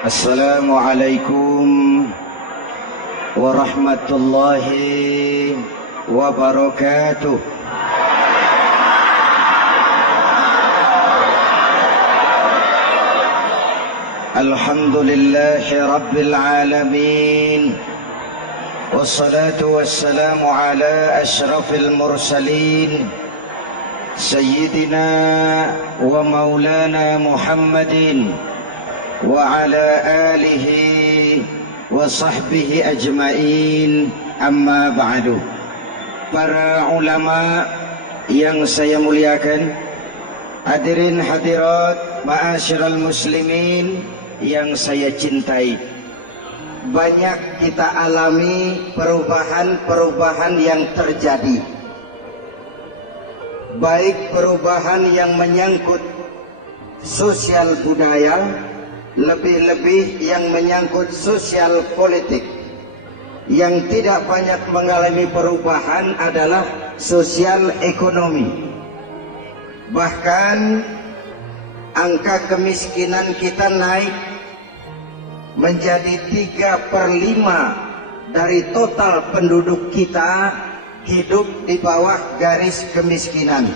Assalamualaikum warahmatullahi wabarakatuh. Alhamdulillahi rabbil alamin. Wassalatu wassalamu ala ashrafil mursalin Sayyidina wa maulana Muhammadin wa ala alihi wa sahbihi ajma'in, amma ba'du. Para ulama yang saya muliakan, hadirin hadirat ma'asyiral muslimin yang saya cintai, banyak kita alami perubahan-perubahan yang terjadi, baik perubahan yang menyangkut sosial budaya, lebih-lebih yang menyangkut sosial politik. Yang tidak banyak mengalami perubahan adalah sosial ekonomi. Bahkan angka kemiskinan kita naik menjadi 3/5 dari total penduduk kita hidup di bawah garis kemiskinan,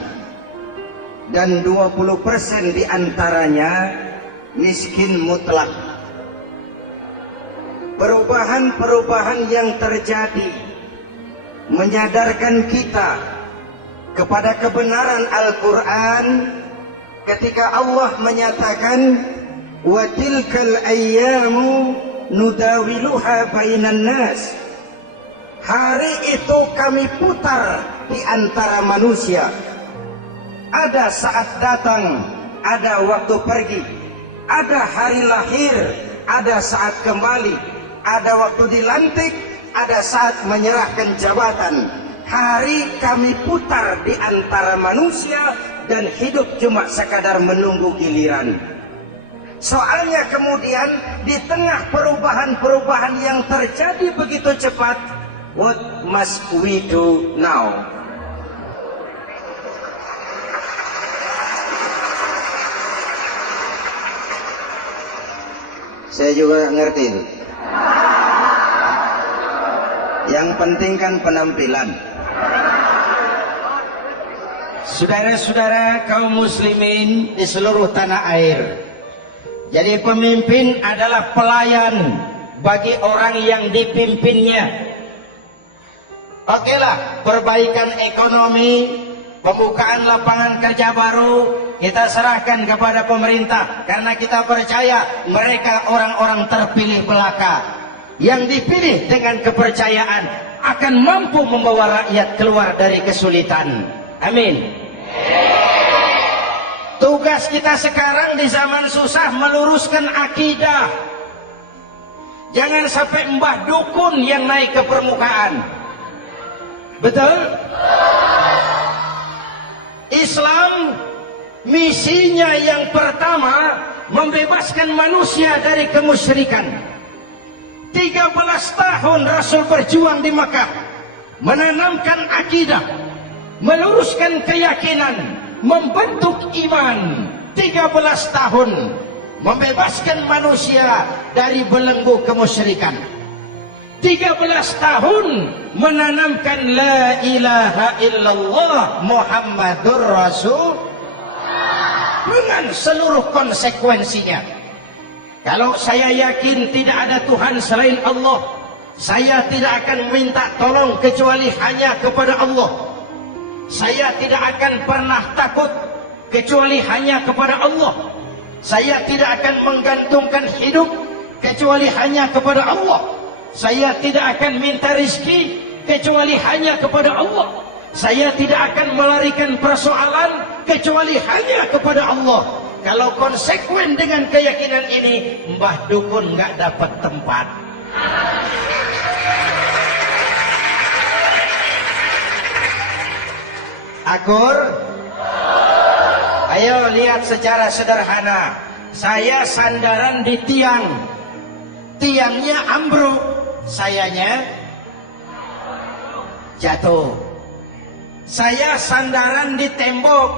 dan 20% diantaranya miskin mutlak. Perubahan-perubahan yang terjadi menyadarkan kita kepada kebenaran Al-Quran ketika Allah menyatakan wa tilkal ayyamu nudawiluha bainan nas. Hari itu kami putar di antara manusia. Ada saat datang, ada waktu pergi. Ada hari lahir, ada saat kembali, ada waktu dilantik, ada saat menyerahkan jabatan. Hari kami putar di antara manusia dan hidup cuma sekadar menunggu giliran. Soalnya kemudian di tengah perubahan-perubahan yang terjadi begitu cepat, what must we do now? Saya juga ngerti itu. Yang penting kan penampilan. Saudara-saudara kaum muslimin di seluruh tanah air, jadi pemimpin adalah pelayan bagi orang yang dipimpinnya. Okelah, perbaikan ekonomi, pembukaan lapangan kerja baru kita serahkan kepada pemerintah, karena kita percaya mereka orang-orang terpilih belaka yang dipilih dengan kepercayaan akan mampu membawa rakyat keluar dari kesulitan. Amin. Tugas kita sekarang di zaman susah meluruskan akidah. Jangan sampai mbah dukun yang naik ke permukaan. Betul? Islam misinya yang pertama membebaskan manusia dari kemusyrikan. 13 tahun Rasul berjuang di Makkah, menanamkan akidah, meluruskan keyakinan, membentuk iman. 13 tahun membebaskan manusia dari belenggu kemusyrikan. 13 tahun menanamkan la ilaha illallah Muhammadur Rasul dengan seluruh konsekuensinya. Kalau saya yakin tidak ada Tuhan selain Allah, saya tidak akan minta tolong kecuali hanya kepada Allah. Saya tidak akan pernah takut kecuali hanya kepada Allah. Saya tidak akan menggantungkan hidup kecuali hanya kepada Allah. Saya tidak akan minta rezeki kecuali hanya kepada Allah. Saya tidak akan melarikan persoalan kecuali hanya kepada Allah. Kalau konsekuen dengan keyakinan ini, mbah dukun nggak dapat tempat. Akur? Ayo lihat secara sederhana. Saya sandaran di tiang, tiangnya ambruk, sayanya jatuh. Saya sandaran di tembok,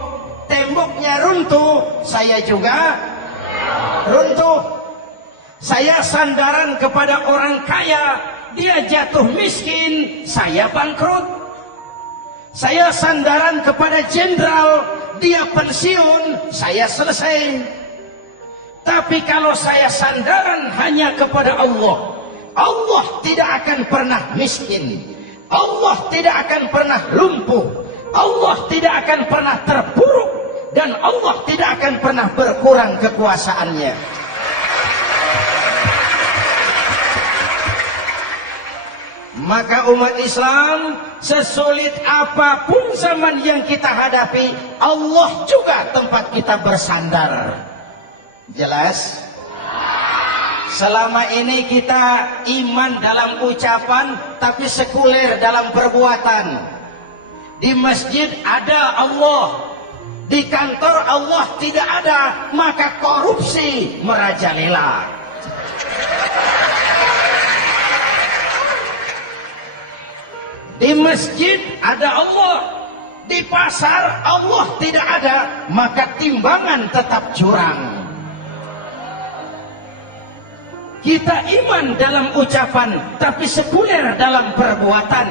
temboknya runtuh, saya juga runtuh. Saya sandaran kepada orang kaya, dia jatuh miskin, saya bangkrut. Saya sandaran kepada jenderal, dia pensiun, saya selesai. Tapi kalau saya sandaran hanya kepada Allah, Allah tidak akan pernah miskin, Allah tidak akan pernah lumpuh, Allah tidak akan pernah terpuruk, dan Allah tidak akan pernah berkurang kekuasaannya. Maka umat Islam, sesulit apapun zaman yang kita hadapi, Allah juga tempat kita bersandar. Jelas? Selama ini kita iman dalam ucapan, tapi sekuler dalam perbuatan. Di masjid ada Allah, di kantor Allah tidak ada, maka korupsi merajalela. Di masjid ada Allah, di pasar Allah tidak ada, maka timbangan tetap curang. Kita iman dalam ucapan, tapi sekuler dalam perbuatan.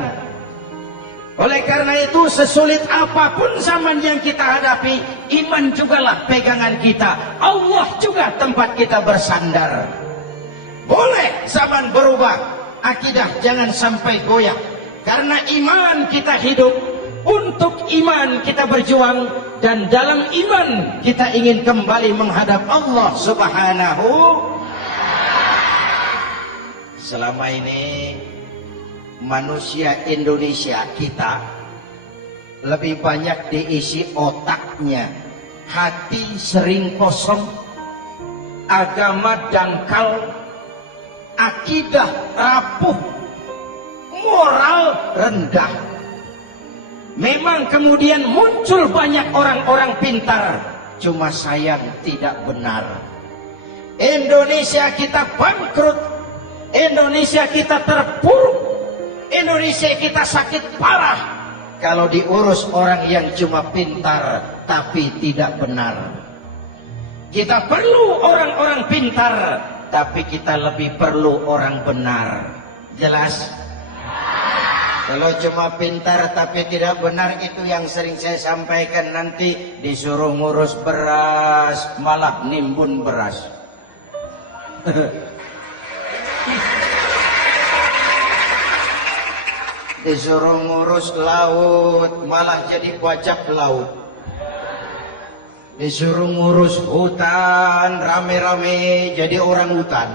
Oleh karena itu, sesulit apapun zaman yang kita hadapi, iman jugalah pegangan kita. Allah juga tempat kita bersandar. Boleh zaman berubah, akidah jangan sampai goyah. Karena iman kita hidup, untuk iman kita berjuang, dan dalam iman kita ingin kembali menghadap Allah Subhanahu. Selama ini manusia Indonesia kita lebih banyak diisi otaknya, hati sering kosong, agama dangkal, akidah rapuh, moral rendah. Memang kemudian muncul banyak orang-orang pintar, cuma sayang tidak benar. Indonesia kita bangkrut, Indonesia kita terpuruk, Indonesia kita sakit parah kalau diurus orang yang cuma pintar tapi tidak benar. Kita perlu orang-orang pintar, tapi kita lebih perlu orang benar. Jelas? Kalau cuma pintar tapi tidak benar, itu yang sering saya sampaikan, nanti disuruh ngurus beras malah nimbun beras. Disuruh ngurus laut malah jadi bajak laut. Disuruh ngurus hutan rame-rame jadi orang hutan.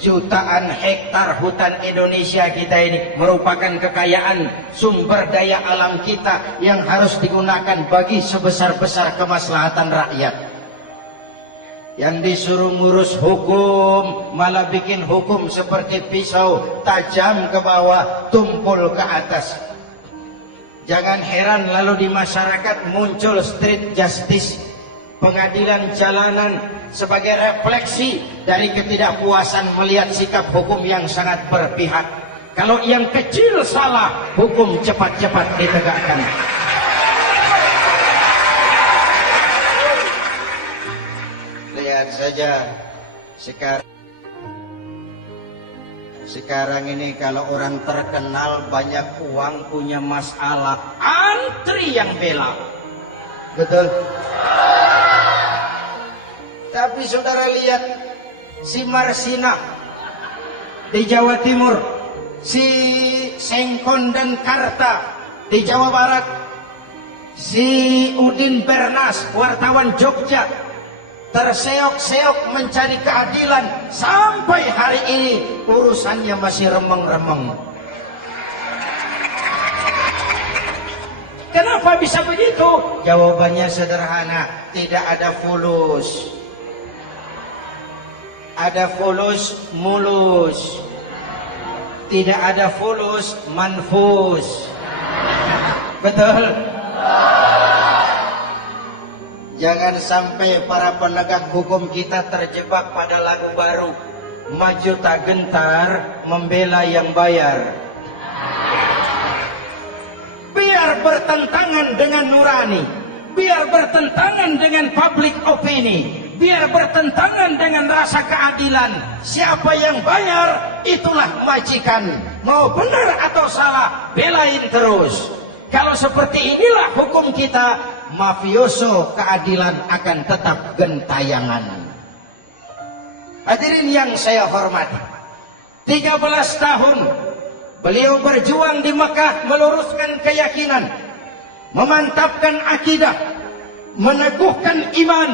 Jutaan hektar hutan Indonesia kita ini merupakan kekayaan sumber daya alam kita yang harus digunakan bagi sebesar-besar kemaslahatan rakyat. Yang disuruh ngurus hukum malah bikin hukum seperti pisau, tajam ke bawah, tumpul ke atas. Jangan heran lalu di masyarakat muncul street justice, pengadilan jalanan, sebagai refleksi dari ketidakpuasan melihat sikap hukum yang sangat berpihak. Kalau yang kecil salah, hukum cepat-cepat ditegakkan. Lihat saja sekarang ini kalau orang terkenal banyak uang punya masalah, antri yang bela. Betul. Tapi saudara lihat si Marsina di Jawa Timur, si Sengkon dan Karta di Jawa Barat, si Udin Bernas wartawan Jogja terseok-seok mencari keadilan, sampai hari ini urusannya masih remeng-remeng. Kenapa bisa begitu? Jawabannya sederhana, tidak ada fulus. Ada fulus mulus, tidak ada fulus manfus. Betul? Jangan sampai para penegak hukum kita terjebak pada lagu baru, maju tak gentar membela yang bayar. Biar bertentangan dengan nurani, biar bertentangan dengan public opini, biar bertentangan dengan rasa keadilan. Siapa yang bayar, itulah majikan. Mau benar atau salah, belain terus. Kalau seperti inilah hukum kita, mafioso keadilan akan tetap gentayangan. Hadirin yang saya hormati, 13 tahun beliau berjuang di Mekah, meluruskan keyakinan, memantapkan akidah, meneguhkan iman.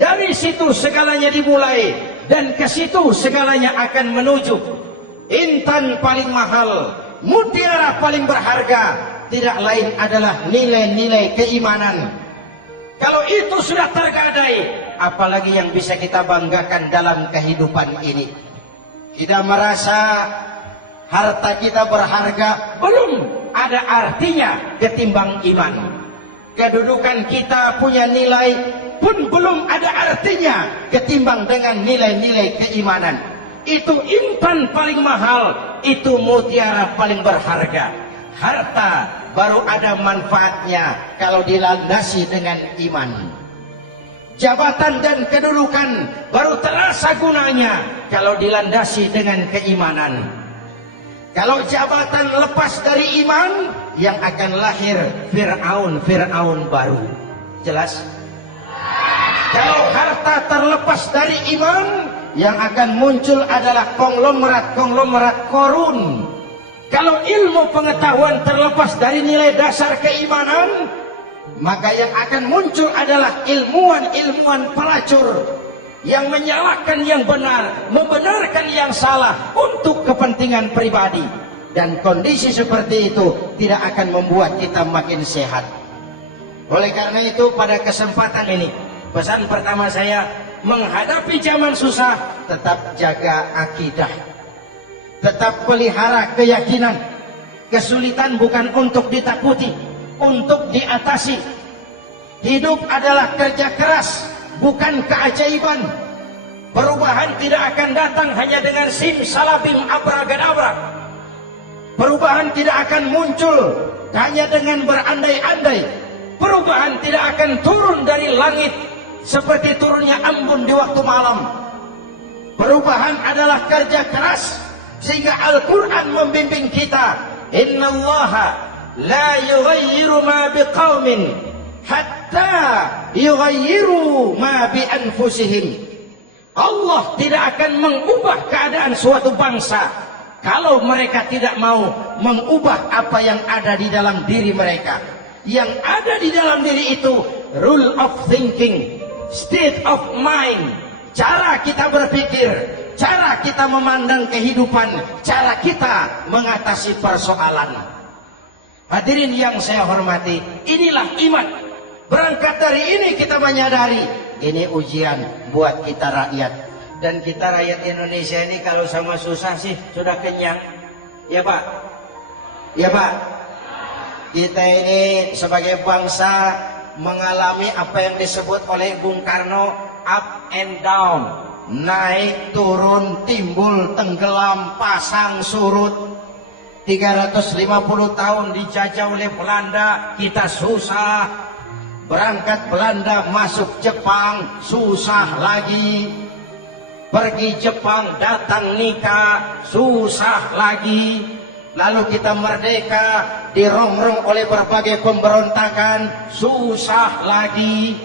Dari situ segalanya dimulai, dan ke situ segalanya akan menuju. Intan paling mahal, mutiara paling berharga, tidak lain adalah nilai-nilai keimanan. Kalau itu sudah tergadai, apalagi yang bisa kita banggakan dalam kehidupan ini? Kita merasa harta kita berharga, belum ada artinya ketimbang iman. Kedudukan kita punya nilai pun belum ada artinya ketimbang dengan nilai-nilai keimanan. Itu intan paling mahal, itu mutiara paling berharga. Harta baru ada manfaatnya kalau dilandasi dengan iman. Jabatan dan kedudukan baru terasa gunanya kalau dilandasi dengan keimanan. Kalau jabatan lepas dari iman, yang akan lahir Fir'aun baru. Jelas? Kalau harta terlepas dari iman, yang akan muncul adalah konglomerat korun. Kalau ilmu pengetahuan terlepas dari nilai dasar keimanan, maka yang akan muncul adalah ilmuwan pelacur yang menyalahkan yang benar, membenarkan yang salah untuk kepentingan pribadi. Dan kondisi seperti itu tidak akan membuat kita makin sehat. Oleh karena itu, pada kesempatan ini, pesan pertama saya, menghadapi zaman susah, tetap jaga akidah, tetap pelihara keyakinan. Kesulitan bukan untuk ditakuti, untuk diatasi. Hidup adalah kerja keras, bukan keajaiban. Perubahan tidak akan datang hanya dengan simsalabim abragadabra. Perubahan tidak akan muncul hanya dengan berandai-andai. Perubahan tidak akan turun dari langit seperti turunnya embun di waktu malam. Perubahan adalah kerja keras, sehingga Al-Quran membimbing kita, innallaha la yughayyiru ma biqaumin hatta yughayyiru ma bi anfusihim. Allah tidak akan mengubah keadaan suatu bangsa kalau mereka tidak mau mengubah apa yang ada di dalam diri mereka. Yang ada di dalam diri itu rule of thinking, state of mind, cara kita berpikir, cara kita memandang kehidupan, cara kita mengatasi persoalan. Hadirin yang saya hormati, inilah iman. Berangkat dari ini kita menyadari, ini ujian buat kita rakyat. Dan kita rakyat Indonesia ini kalau sama susah sih sudah kenyang. Ya Pak? Ya Pak? Kita ini sebagai bangsa mengalami apa yang disebut oleh Bung Karno up and down. Naik, turun, timbul, tenggelam, pasang, surut. 350 tahun dijajah oleh Belanda, kita susah. Berangkat Belanda masuk Jepang, susah lagi. Pergi Jepang, datang nikah, susah lagi. Lalu kita merdeka, dirongrong oleh berbagai pemberontakan, susah lagi.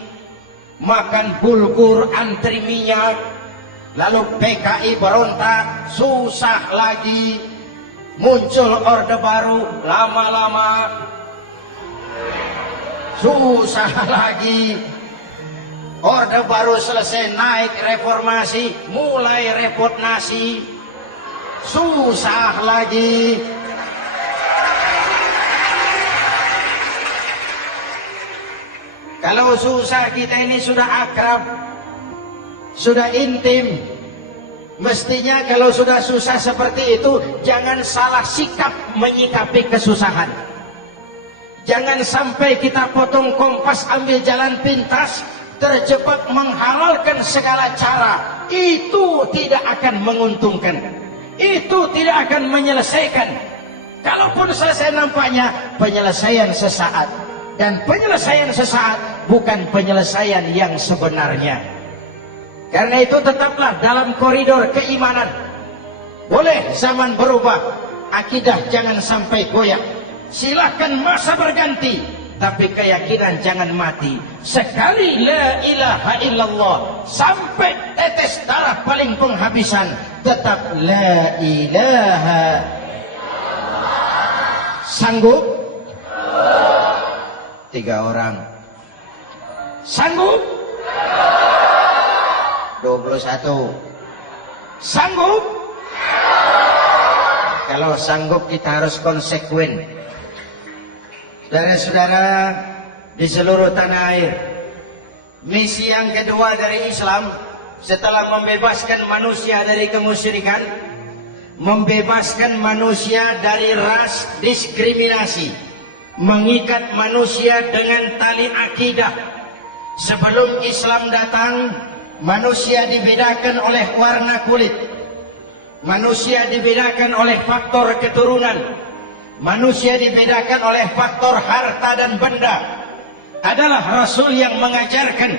Makan bulgur, antri minyak. Lalu PKI berontak, susah lagi. Muncul Orde Baru, lama-lama susah lagi. Orde Baru selesai, naik reformasi, mulai repot nasi, susah lagi. Kalau susah kita ini sudah akrab, sudah intim. Mestinya kalau sudah susah seperti itu, jangan salah sikap menyikapi kesusahan. Jangan sampai kita potong kompas, ambil jalan pintas, terjebak menghalalkan segala cara. Itu tidak akan menguntungkan, itu tidak akan menyelesaikan. Kalaupun selesai, nampaknya penyelesaian sesaat. Dan penyelesaian sesaat bukan penyelesaian yang sebenarnya. Karena itu tetaplah dalam koridor keimanan. Boleh zaman berubah, akidah jangan sampai goyah. Silahkan masa berganti, tapi keyakinan jangan mati. Sekali la ilaha illallah sampai tetes darah paling penghabisan, tetap la ilaha. Sanggup? 3 orang. Sanggup? 21. Sanggup? Kalau sanggup kita harus konsekuen. Saudara-saudara di seluruh tanah air, misi yang kedua dari Islam setelah membebaskan manusia dari kemusyrikan, membebaskan manusia dari ras diskriminasi, mengikat manusia dengan tali akidah. Sebelum Islam datang, manusia dibedakan oleh warna kulit, manusia dibedakan oleh faktor keturunan, manusia dibedakan oleh faktor harta dan benda. Adalah Rasul yang mengajarkan,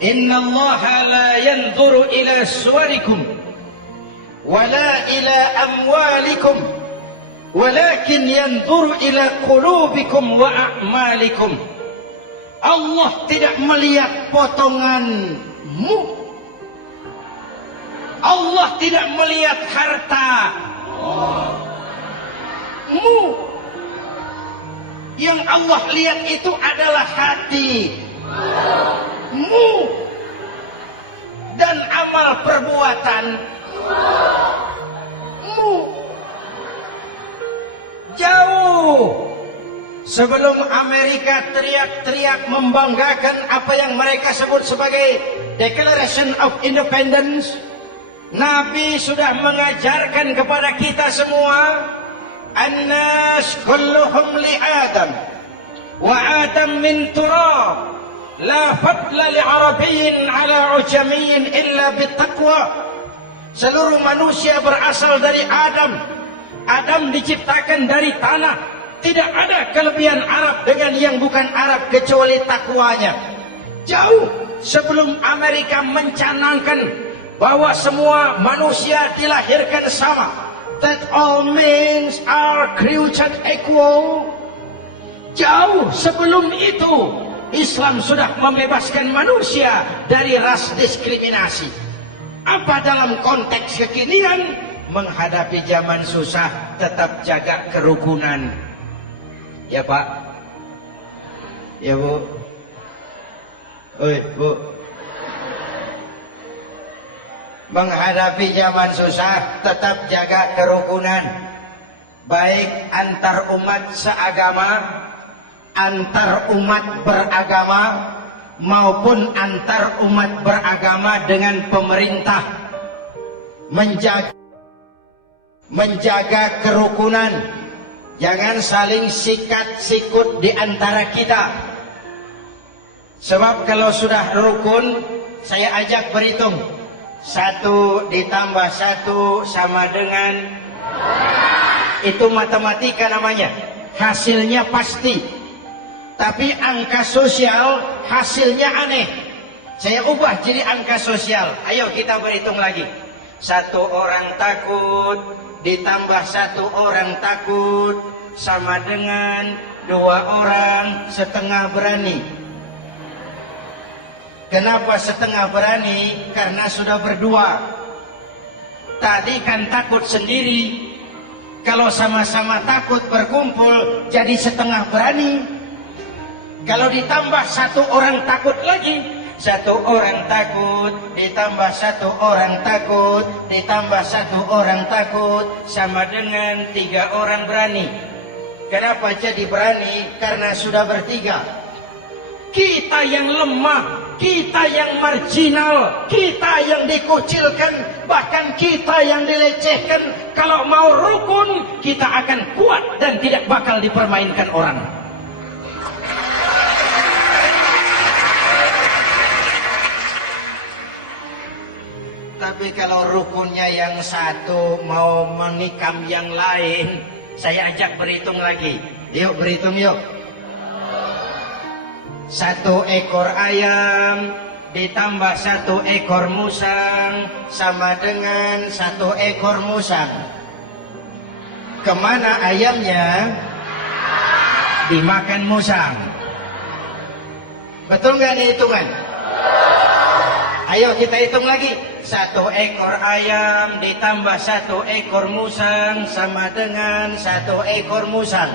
innallaha la yanzuru ila suwarikum wala ila amwalikum walakin yanzuru ila qulubikum wa a'malikum. Allah tidak melihat potonganmu, Allah tidak melihat hartamu. Yang Allah lihat itu adalah hatimu dan amal perbuatanmu. Jauh sebelum Amerika teriak-teriak membanggakan apa yang mereka sebut sebagai Declaration of Independence, Nabi sudah mengajarkan kepada kita semua, An-nas kulluhum li Adam wa Adam min turab la fadla li Arabiyyin ala ujamiyyin illa bittaqwa. Seluruh manusia berasal dari Adam. Adam diciptakan dari tanah. Tidak ada kelebihan Arab dengan yang bukan Arab kecuali takwanya. Jauh sebelum Amerika mencanangkan bahwa semua manusia dilahirkan sama, that all men are created equal. Jauh sebelum itu Islam sudah membebaskan manusia dari ras diskriminasi. Apa dalam konteks kekinian menghadapi zaman susah tetap jaga kerukunan? Ya Pak, ya Bu, oi Bu. Menghadapi zaman susah tetap jaga kerukunan, baik antar umat seagama, antar umat beragama, maupun antar umat beragama dengan pemerintah. Menjaga kerukunan, jangan saling sikat sikut di antara kita. Sebab kalau sudah rukun, saya ajak berhitung, 1 ditambah 1 sama dengan, itu matematika namanya, hasilnya pasti. Tapi angka sosial hasilnya aneh. Saya ubah jadi angka sosial. Ayo kita berhitung lagi. 1 orang takut ditambah 1 orang takut sama dengan 2 orang setengah berani. Kenapa setengah berani? Karena sudah berdua. Tadi kan takut sendiri. Kalau sama-sama takut berkumpul jadi setengah berani. Kalau ditambah 1 orang takut lagi, 1 orang takut ditambah 1 orang takut ditambah 1 orang takut sama dengan 3 orang berani. Kenapa jadi berani? Karena sudah bertiga. Kita yang lemah, kita yang marginal, kita yang dikucilkan, bahkan kita yang dilecehkan. Kalau mau rukun, kita akan kuat dan tidak bakal dipermainkan orang. Tapi kalau rukunnya yang satu mau menikam yang lain, saya ajak berhitung lagi. Yuk berhitung yuk. 1 ekor ayam ditambah 1 ekor musang sama dengan 1 ekor musang. Kemana ayamnya? Dimakan musang. Betul nggak nih hitungan? Ayo kita hitung lagi. 1 ekor ayam ditambah 1 ekor musang sama dengan 1 ekor musang.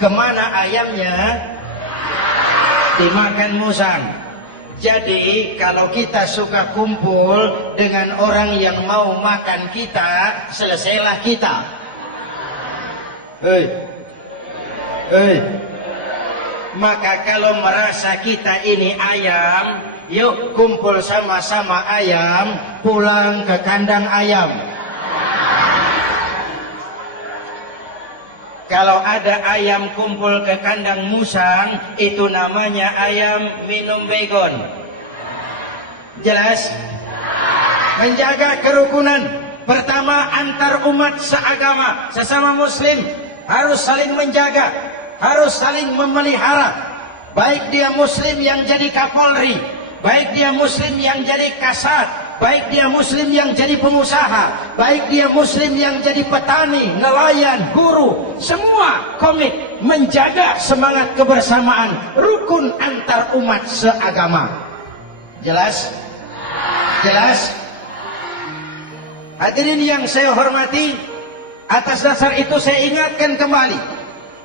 Kemana ayamnya? Dimakan musang. Jadi kalau kita suka kumpul dengan orang yang mau makan kita, selesailah kita. Maka kalau merasa kita ini ayam, yuk kumpul sama-sama ayam, pulang ke kandang ayam. Kalau ada ayam kumpul ke kandang musang, itu namanya ayam minum baygon. Jelas? Menjaga kerukunan. Pertama, antar umat seagama, sesama muslim harus saling menjaga, harus saling memelihara. Baik dia muslim yang jadi kapolri, baik dia muslim yang jadi kasat, baik dia muslim yang jadi pengusaha, baik dia muslim yang jadi petani, nelayan, guru, semua komit menjaga semangat kebersamaan, rukun antar umat seagama. Jelas? Jelas? Hadirin yang saya hormati, atas dasar itu saya ingatkan kembali,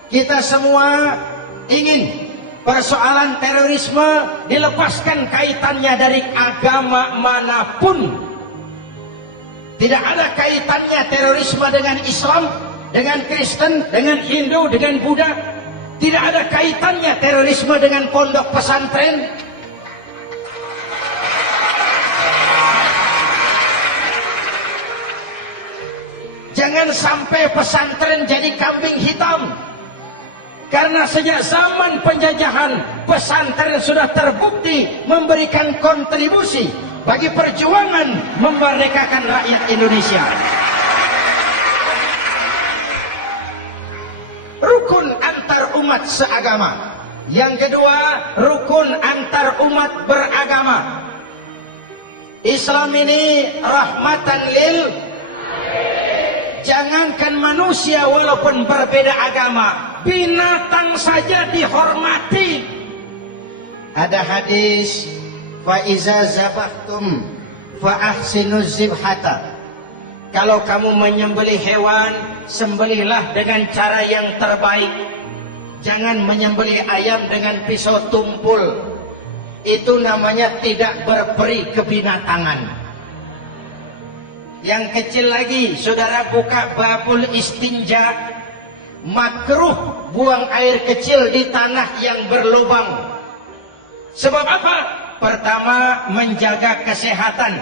kita semua ingin persoalan terorisme dilepaskan kaitannya dari agama manapun. Tidak ada kaitannya terorisme dengan Islam, dengan Kristen, dengan Hindu, dengan Buddha. Tidak ada kaitannya terorisme dengan pondok pesantren. Jangan sampai pesantren jadi kambing hitam. Karena sejak zaman penjajahan, pesantren sudah terbukti memberikan kontribusi bagi perjuangan memerdekakan rakyat Indonesia. Rukun antar umat seagama. Yang kedua, rukun antar umat beragama. Islam ini rahmatan lil. Jangankan manusia walaupun berbeda agama, binatang saja dihormati. Ada hadis, fa iza zabahtum fa ahsinuz zibhata. Kalau kamu menyembelih hewan, sembelihlah dengan cara yang terbaik. Jangan menyembelih ayam dengan pisau tumpul. Itu namanya tidak berperi kebinatangan. Yang kecil lagi, saudara buka babul istinja, makruh buang air kecil di tanah yang berlubang. Sebab apa? Pertama, menjaga kesehatan.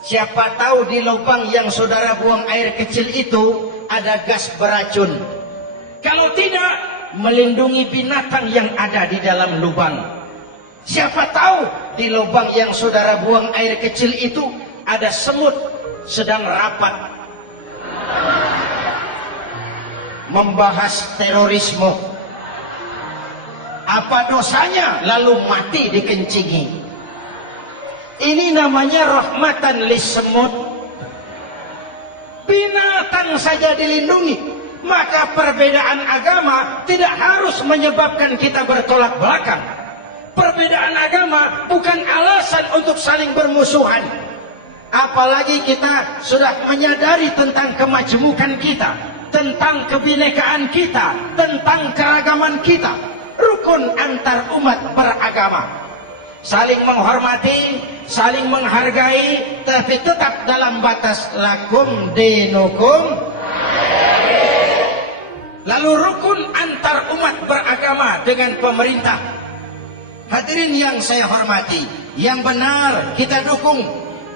Siapa tahu di lubang yang saudara buang air kecil itu ada gas beracun. Kalau tidak, melindungi binatang yang ada di dalam lubang. Siapa tahu di lubang yang saudara buang air kecil itu ada semut sedang rapat membahas terorisme. Apa dosanya lalu mati dikencingi? Ini namanya rahmatan lissemut. Binatang saja dilindungi. Maka perbedaan agama tidak harus menyebabkan kita bertolak belakang. Perbedaan agama bukan alasan untuk saling bermusuhan. Apalagi kita sudah menyadari tentang kemajemukan kita, tentang kebinekaan kita, tentang keragaman kita. Rukun antar umat beragama. Saling menghormati, saling menghargai, tapi tetap dalam batas lakum dinukum. Lalu rukun antar umat beragama dengan pemerintah. Hadirin yang saya hormati, yang benar kita dukung,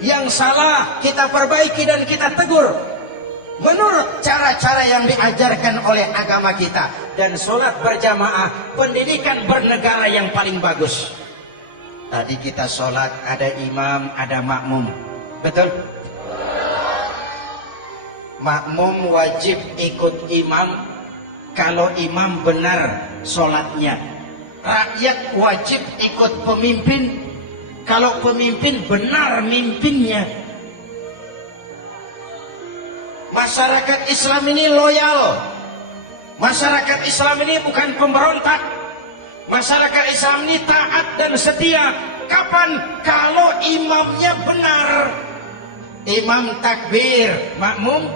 yang salah kita perbaiki dan kita tegur menurut cara-cara yang diajarkan oleh agama kita. Dan sholat berjamaah, pendidikan bernegara yang paling bagus. Tadi kita sholat ada imam, ada makmum, betul? Makmum wajib ikut imam kalau imam benar sholatnya. Rakyat wajib ikut pemimpin kalau pemimpin benar mimpinnya. Masyarakat Islam ini loyal. Masyarakat Islam ini bukan pemberontak. Masyarakat Islam ini taat dan setia. Kapan? Kalau imamnya benar. Imam takbir, makmum.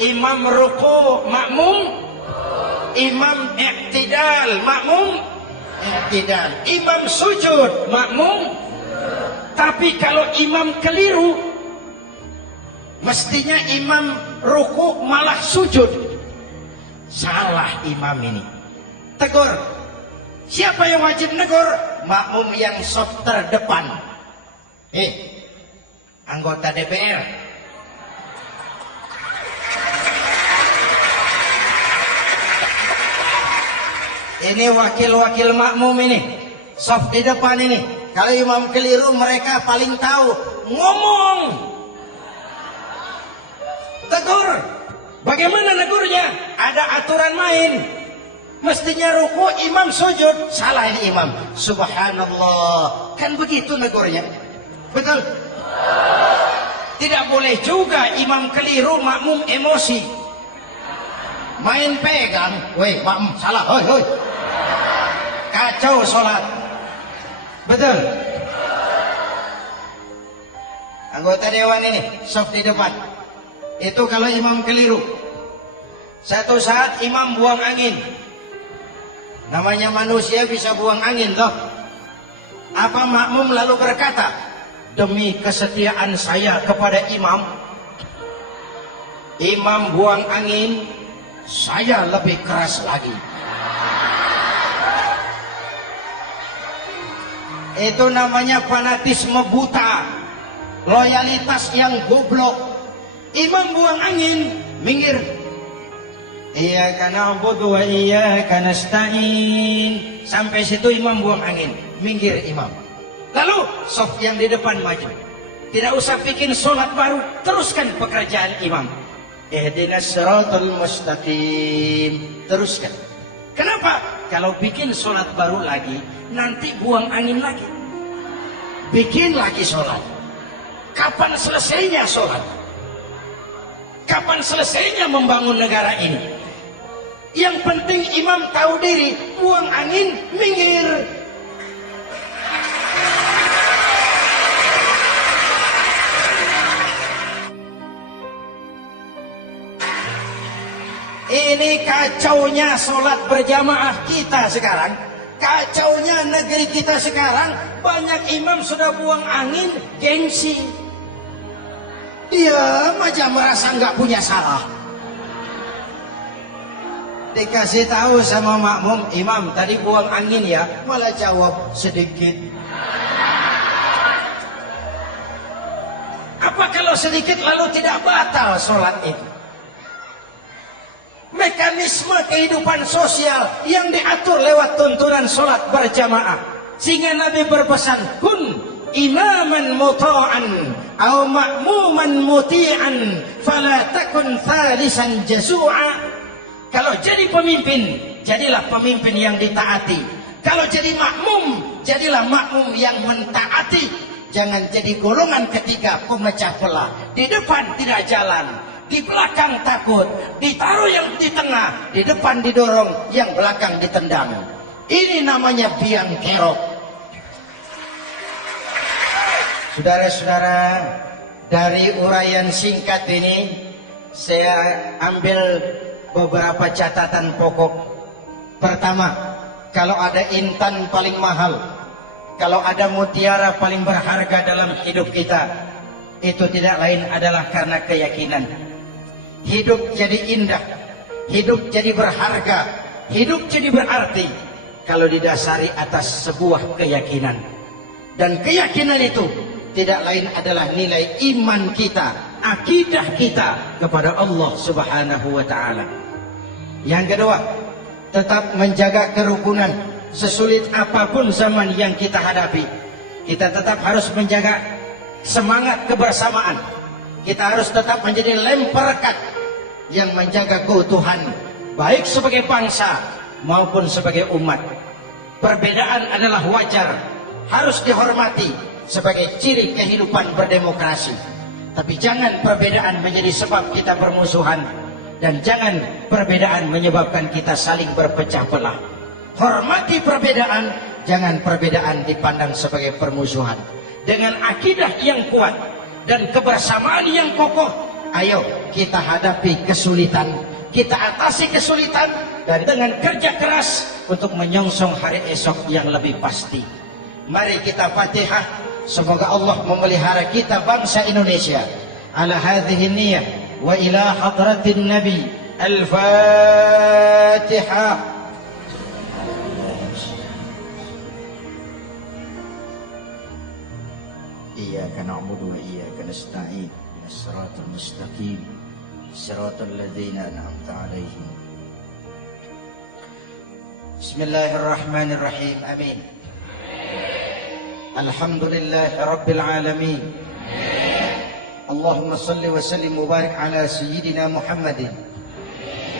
Imam ruku, makmum. Imam iktidal, makmum. Iktidal. Imam sujud, makmum. Tapi kalau imam keliru, mestinya imam ruku malah sujud. Salah imam ini. Tegur. Siapa yang wajib negur? Makmum yang saf terdepan. Anggota DPR. Ini wakil-wakil makmum ini. Saf di depan ini. Kalau imam keliru mereka paling tahu. Ngomong. Tegur. Bagaimana negurnya? Ada aturan main. Mestinya ruku, imam sujud. Salah ini imam. Subhanallah. Kan begitu negurnya. Betul? Tidak boleh juga imam keliru, makmum emosi. Main pegang. Woi, makmum salah. Hoi. Kacau sholat. Betul? Anggota dewan ini, saf di depan. Itu kalau imam keliru. Satu saat imam buang angin. Namanya manusia bisa buang angin toh. Apa makmum lalu berkata, demi kesetiaan saya kepada imam, imam buang angin, saya lebih keras lagi. Itu namanya fanatisme buta, loyalitas yang goblok. Imam buang angin, minggir. Iyyaka na'budu wa iyyaka nasta'in. Sampai situ imam buang angin, minggir imam. Lalu saf yang di depan maju. Tidak usah bikin sholat baru, teruskan pekerjaan imam. Ihdinas siratal mustaqim. Teruskan. Kenapa? Kalau bikin sholat baru lagi, nanti buang angin lagi. Bikin lagi sholat. Kapan selesainya sholat? Kapan selesainya membangun negara ini? Yang penting imam tahu diri, buang angin, minggir. Ini kacaunya sholat berjamaah kita sekarang. Kacaunya negeri kita sekarang. Banyak imam sudah buang angin, gengsi. Dia aja merasa nggak punya salah. Dikasih tahu sama makmum, imam tadi buang angin ya, malah jawab sedikit. Apa kalau sedikit lalu tidak batal sholat itu? Mekanisme kehidupan sosial yang diatur lewat tuntunan sholat berjamaah. Sehingga Nabi berpesan, kun imaman muta'an atau makmuman muti'an fala takun thalisan jasu'a. Kalau jadi pemimpin, jadilah pemimpin yang ditaati. Kalau jadi makmum, jadilah makmum yang mentaati. Jangan jadi golongan ketiga pemecah belah. Di depan tidak jalan, di belakang takut, ditaruh yang di tengah, di depan didorong, yang belakang ditendang. Ini namanya biang kerok. Saudara-saudara, dari uraian singkat ini saya ambil beberapa catatan pokok. Pertama, kalau ada intan paling mahal, kalau ada mutiara paling berharga dalam hidup kita, itu tidak lain adalah karena keyakinan. Hidup jadi indah, hidup jadi berharga, hidup jadi berarti kalau didasari atas sebuah keyakinan. Dan keyakinan itu tidak lain adalah nilai iman kita, akidah kita kepada Allah Subhanahu wa ta'ala. Yang kedua, tetap menjaga kerukunan. Sesulit apapun zaman yang kita hadapi, kita tetap harus menjaga semangat kebersamaan. Kita harus tetap menjadi lem perekat yang menjaga keutuhan, baik sebagai bangsa maupun sebagai umat. Perbedaan adalah wajar, harus dihormati sebagai ciri kehidupan berdemokrasi. Tapi jangan perbedaan menjadi sebab kita bermusuhan, dan jangan perbedaan menyebabkan kita saling berpecah belah. Hormati perbedaan, jangan perbedaan dipandang sebagai permusuhan. Dengan akidah yang kuat dan kebersamaan yang kokoh, ayo kita hadapi kesulitan, kita atasi kesulitan, dan dengan kerja keras untuk menyongsong hari esok yang lebih pasti. Mari kita Fatihah, semoga Allah memelihara kita bangsa Indonesia. Ala hadhihi niyyah wa ila hadratin Nabi. Al-Fatihah. Iyyaka na'budu wa iyyaka nasta'in. Ihdinas siratal mustaqim. Siratal ladzina an'amta 'alaihim. Bismillahirrahmanirrahim. Amin. Alhamdulillahi rabbil alamin. Allahumma salli wa sallim wa barik ala sayyidina Muhammadin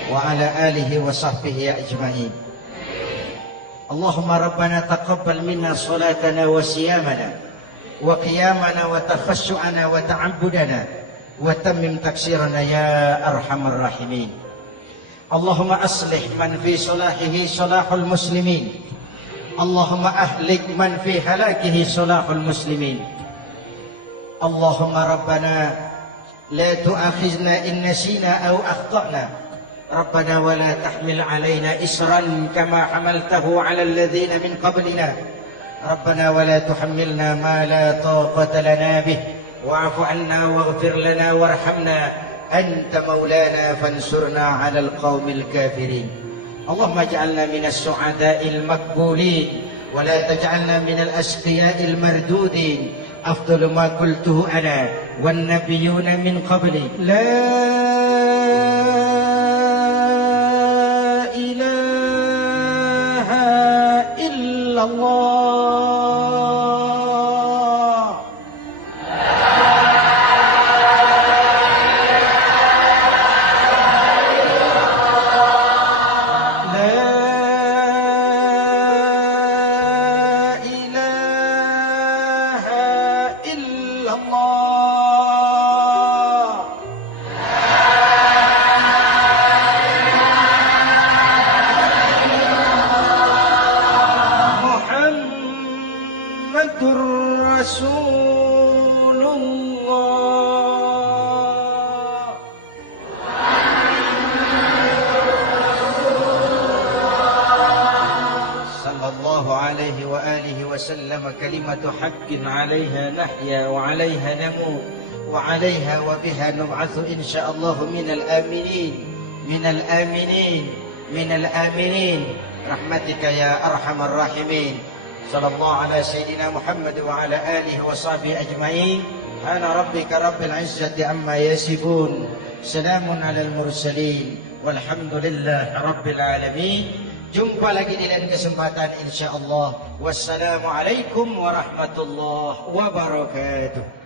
wa ala alihi wa sahbihi ajma'in. Allahumma rabbana taqabbal minna salatana wa siyamana wa qiyamana wa takhassu'ana wa ta'abbudana wa tammim taksirana ya arhamar rahimin. Allahumma aslih man fi salahihi salahul muslimin. Allahumma ahlik man fi halakihi salahul muslimin. Allahumma rabbana la tu'akhizna in nasina aw akhtana. Rabbana wa la tahmil alaina isran kama hamaltahu ala alladhina min qablina. Rabbana wa la tuhammilna ma la taqata lana bih. Wa'fu 'anna waghfir lana warhamna. Anta maulana fansurna 'alal qaumil kafirin. Allahumma ij'alna minas su'ada'il maqbulin wa la taj'alna minal asqiya'il mardudin. Afdalu ma qultuhu ana wan nabiyyuna min qabli. La ilaha illallah. كلمة حق عليها نحيا وعليها نموت وعليها وبها نبعث إن شاء الله من الآمنين من الآمنين من الآمنين رحمتك يا أرحم الراحمين. صلى الله على سيدنا محمد وعلى آله وصحبه أجمعين. أنا ربك رب العزة عما يصفون. سلام على المرسلين والحمد لله رب العالمين. Jumpa lagi di lain kesempatan insyaallah. Wassalamualaikum warahmatullahi wabarakatuh.